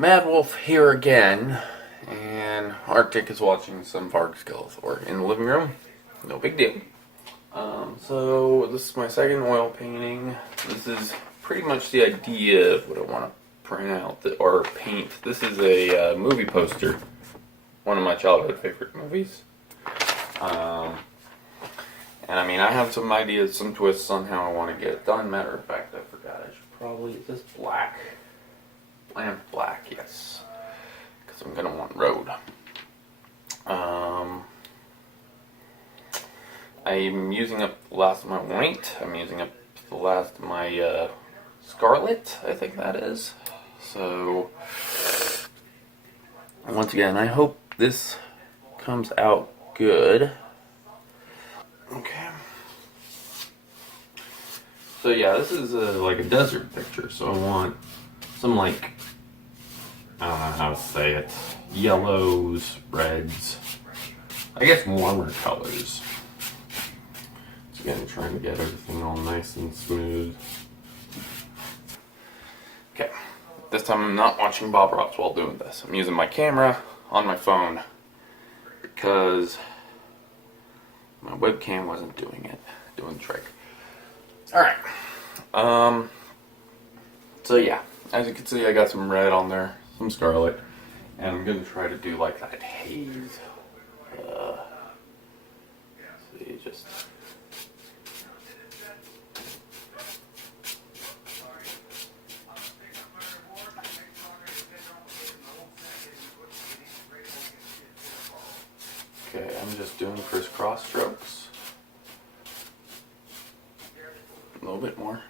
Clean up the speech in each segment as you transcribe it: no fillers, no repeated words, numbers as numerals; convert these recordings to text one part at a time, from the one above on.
Mad Wolf here again, and Arctic is watching some Varg Skeletor in the living room. No big deal. So this is my second oil painting. This is pretty much the idea of what I want to print out or paint. This is a movie poster, one of my childhood favorite movies. And I mean, I have some ideas, some twists on how I want to get it done. Matter of fact, I forgot. I should probably, is this black? Lamp black, yes. Because I'm going to want road. I'm using up the last of my white. I'm using up the last of my scarlet, I think that is. So, once again, I hope this comes out good. Okay. So yeah, this is like a desert picture, so I want some like, I don't know how to say it, yellows, reds, I guess warmer colors. So again, trying to get everything all nice and smooth. Okay, this time I'm not watching Bob Ross while doing this. I'm using my camera on my phone because my webcam wasn't doing the trick. Alright. So yeah, as you can see, I got some red on there, some scarlet, and I'm gonna try to do like that haze. So you just. Okay, I'm just doing crisscross strokes. A little bit more.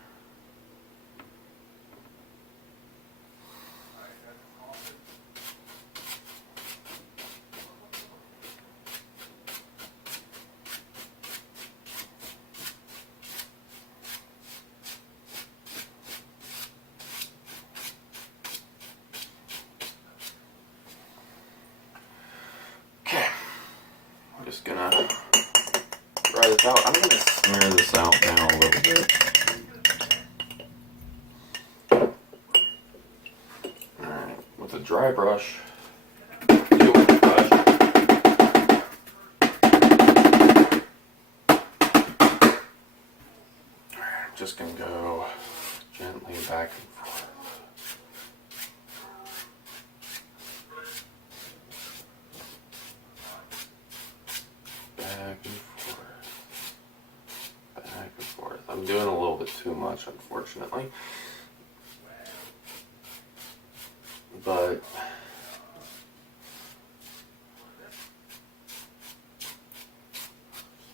Okay, I'm just gonna dry this out. I'm gonna smear this out now a little bit. Alright, with a dry brush. Deal with the brush. I'm just gonna go gently back and forth. Back and forth. Back and forth. I'm doing a little bit too much, unfortunately. But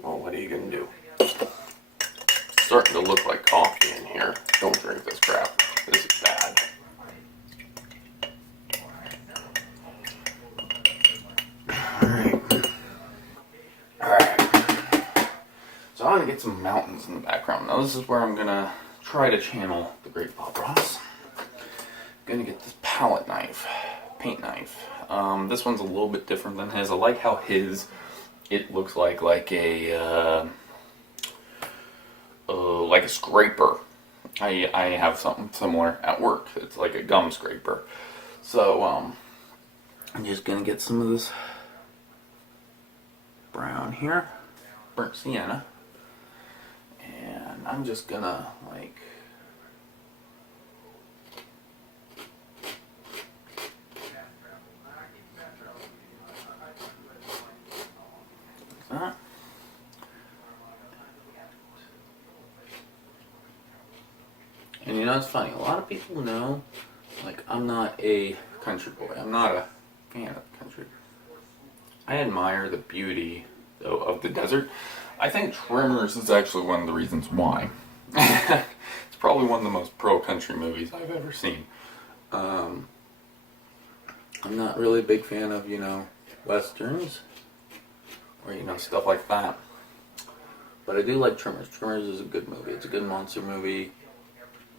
well, what are you gonna do? It's starting to look like coffee in here. Don't drink this crap. This is bad. Alright. So I'm gonna get some mountains in the background. Now this is where I'm gonna try to channel the great Bob Ross. I'm gonna get this palette knife, paint knife. This one's a little bit different than his. I like how it looks like a scraper. I have something similar at work. It's like a gum scraper. So I'm just gonna get some of this brown here, burnt sienna, and I'm just gonna like that. And you know, it's funny, a lot of people know, like, I'm not a country boy. I'm not a fan of country. I admire the beauty, though, of the desert. I think Tremors is actually one of the reasons why. It's probably one of the most pro-country movies I've ever seen. I'm not really a big fan of, you know, westerns, or, you know, stuff like that. But I do like Tremors. Tremors is a good movie. It's a good monster movie.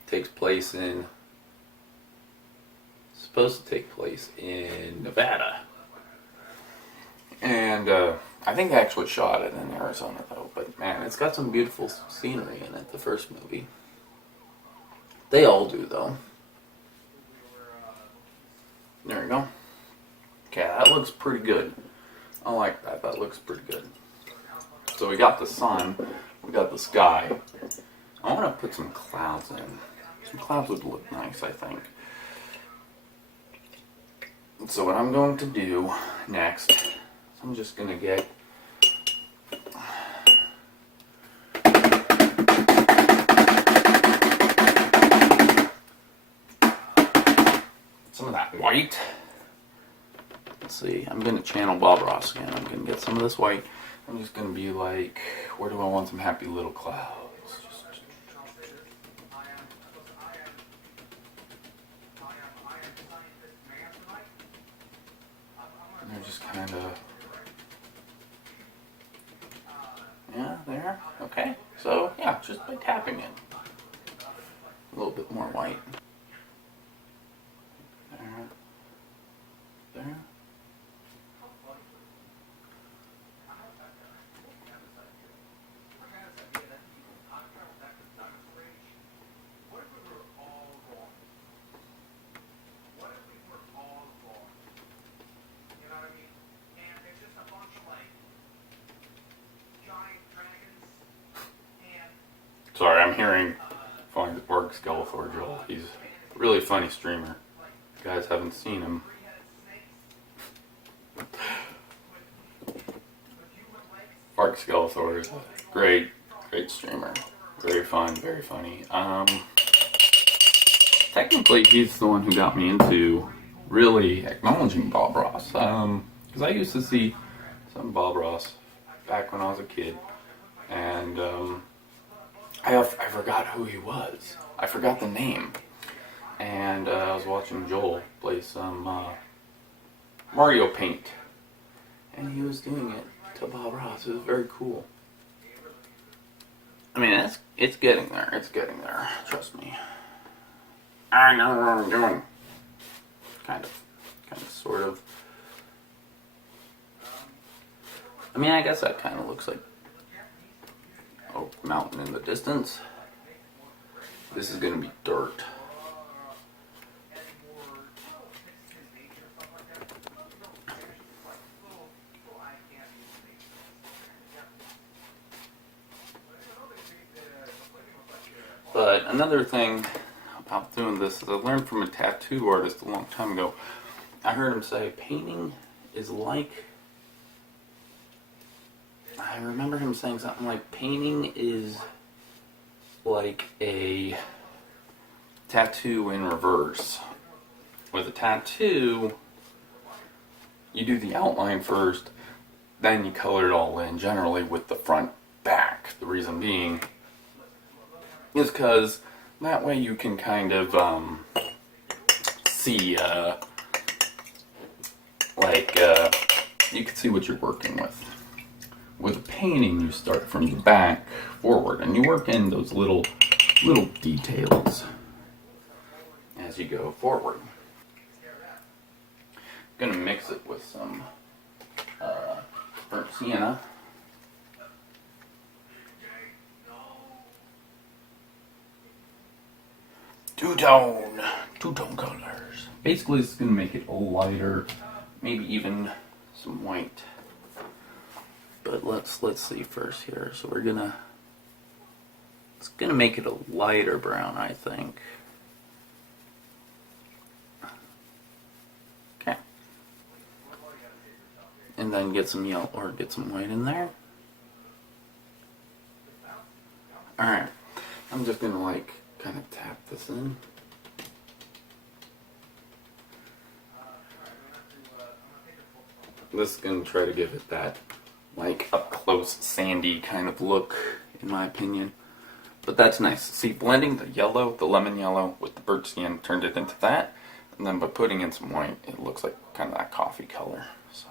Takes place in, supposed to take place in Nevada, and I think they actually shot it in Arizona though. But man, it's got some beautiful scenery in it. The first movie, they all do though. There you go. Okay, that looks pretty good. I like that. That looks pretty good. So we got the sun, we got the sky. I want to put some clouds in. Some clouds would look nice, I think. So what I'm going to do next, I'm just going to get some of that white. Let's see, I'm going to channel Bob Ross again. I'm going to get some of this white. I'm just going to be like, where do I want some happy little clouds? And they're just kind of, yeah, there, okay. So, yeah, just by tapping it. A little bit more white. There. There. Sorry, I'm hearing Fark Skeletor Joel. He's a really funny streamer. If you guys haven't seen him. Fark Skeletor is a great streamer. Very fun, very funny. Technically, he's the one who got me into really acknowledging Bob Ross. Because I used to see some Bob Ross back when I was a kid, and I forgot who he was. I forgot the name. And I was watching Joel play some Mario Paint. And he was doing it to Bob Ross. It was very cool. I mean, it's getting there. It's getting there. Trust me. I know what I'm doing. Kind of, sort of. I mean, I guess that kind of looks like a mountain in the distance. This is going to be dirt. But another thing about doing this is I learned from a tattoo artist a long time ago. I heard him say painting is like, I remember him saying something like painting is like a tattoo in reverse. With a tattoo, you do the outline first, then you color it all in, generally with the front back. The reason being is because that way you can kind of see, you can see what you're working with. With a painting, you start from the back forward, and you work in those little details as you go forward. I'm gonna mix it with some burnt sienna. Two-tone colors. Basically, it's gonna make it a lighter, maybe even some white. But let's see first here. So it's gonna make it a lighter brown, I think. Okay. And then get some yellow or get some white in there. Alright. I'm just gonna kind of tap this in. This is gonna try to give it that up close sandy kind of look, in my opinion. But that's nice. See, blending the yellow, the lemon yellow with the burnt sienna turned it into that, and then by putting in some white, it looks like kind of that coffee color. So,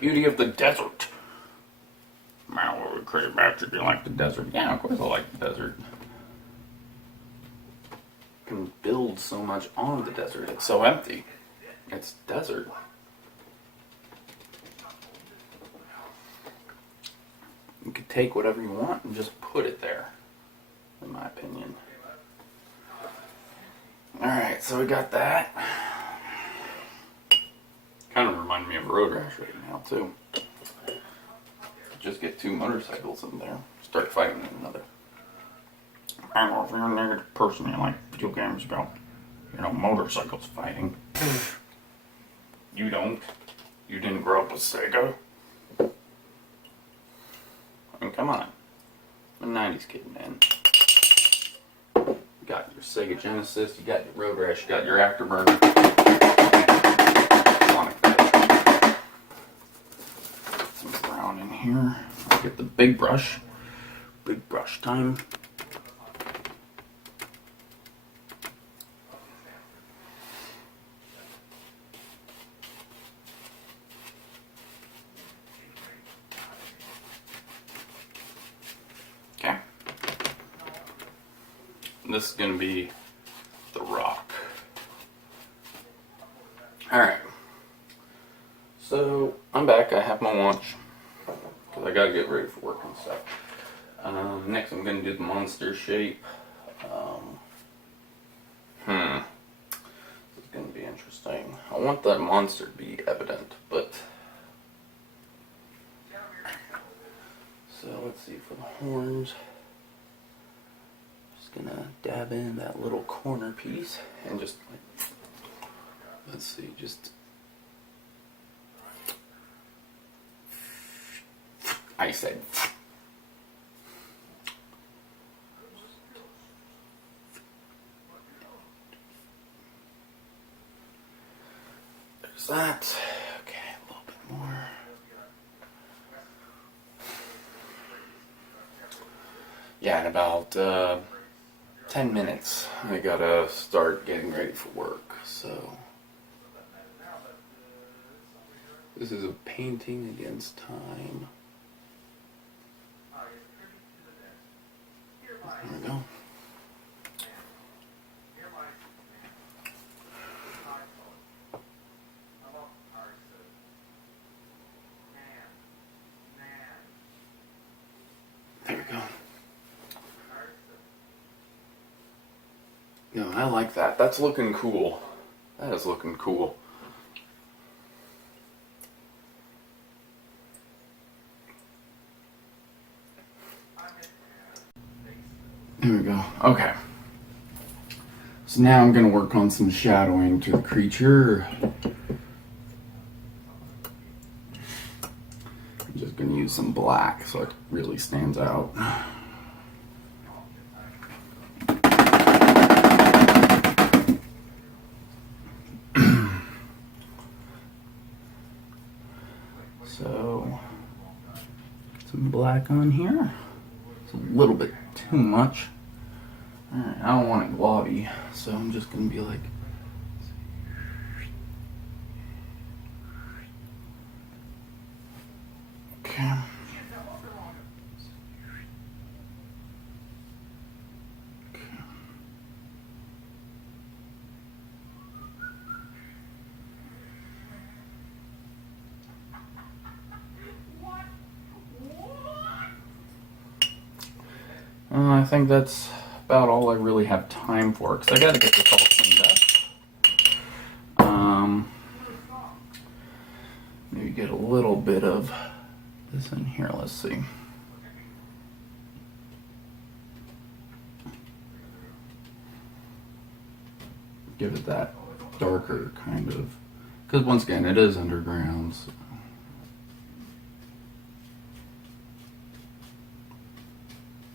beauty of the desert. Man, what would crazy bastard you like the desert? Yeah, of course I like the desert. You can build so much on the desert. It's so empty. It's desert. You could take whatever you want and just put it there, in my opinion. Alright, so we got that. reminding me of road rash right now too. Just get two motorcycles in there, start fighting one another. I don't know if you're a negative person, you like video games about, motorcycles fighting. You don't. You didn't grow up with Sega. I mean, come on. I'm a 90s kid, man. You got your Sega Genesis, you got your Road Rash, you got your Afterburner. Some brown in here. I'll get the big brush. Big brush time. Okay. This is going to be the rock. Alright. So, I'm back. I have my lunch. Because I got to get ready for work and stuff. Next, I'm going to do the monster shape. This is going to be interesting. I want that monster to be evident, but... So, let's see, for the horns... Just gonna dab in that little corner piece and just like, let's see, just I said there's that. Okay, a little bit more. Yeah, in about 10 minutes, I gotta start getting ready for work, so this is a painting against time. There we go. There we go. No, I like that. That's looking cool. That is looking cool. There we go. Okay. So now I'm going to work on some shadowing to the creature. I'm just going to use some black so it really stands out. So, some black on here. It's a little bit too much. Alright, I don't want it globby, so I'm just going to be like... Okay. I think that's about all I really have time for, because I got to get this all cleaned up. Maybe get a little bit of this in here. Let's see. Give it that darker kind of, because once again it is underground. So.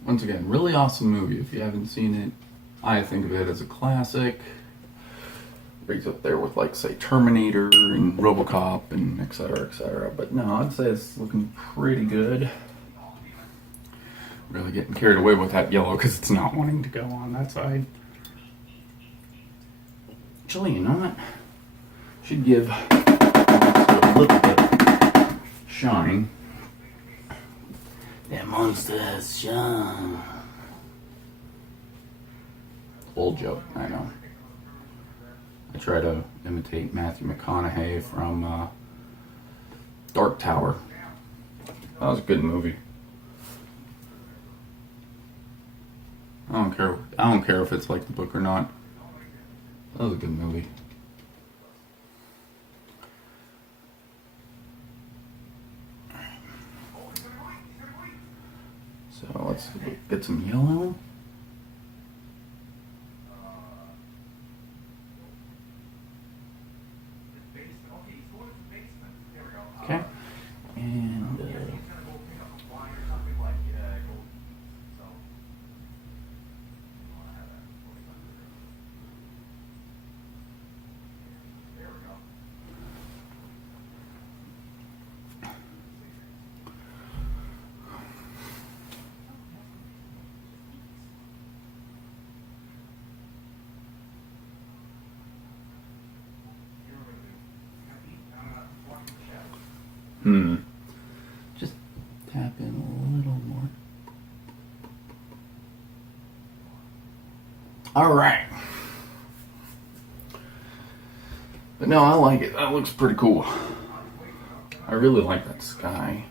Once again, really awesome movie. If you haven't seen it, I think of it as a classic. Brings up there with, like, say, Terminator and RoboCop and et cetera, et cetera. But no, I'd say it's looking pretty good. Really getting carried away with that yellow because it's not wanting to go on that side. Actually, you know what? Should give a little bit of shine. That monster has shine. Old joke, I know. I try to imitate Matthew McConaughey from Dark Tower. That was a good movie. I don't care if it's like the book or not. That was a good movie. get some yellow. Okay. And just tap in a little more. All right. But no, I like it. That looks pretty cool. I really like that sky.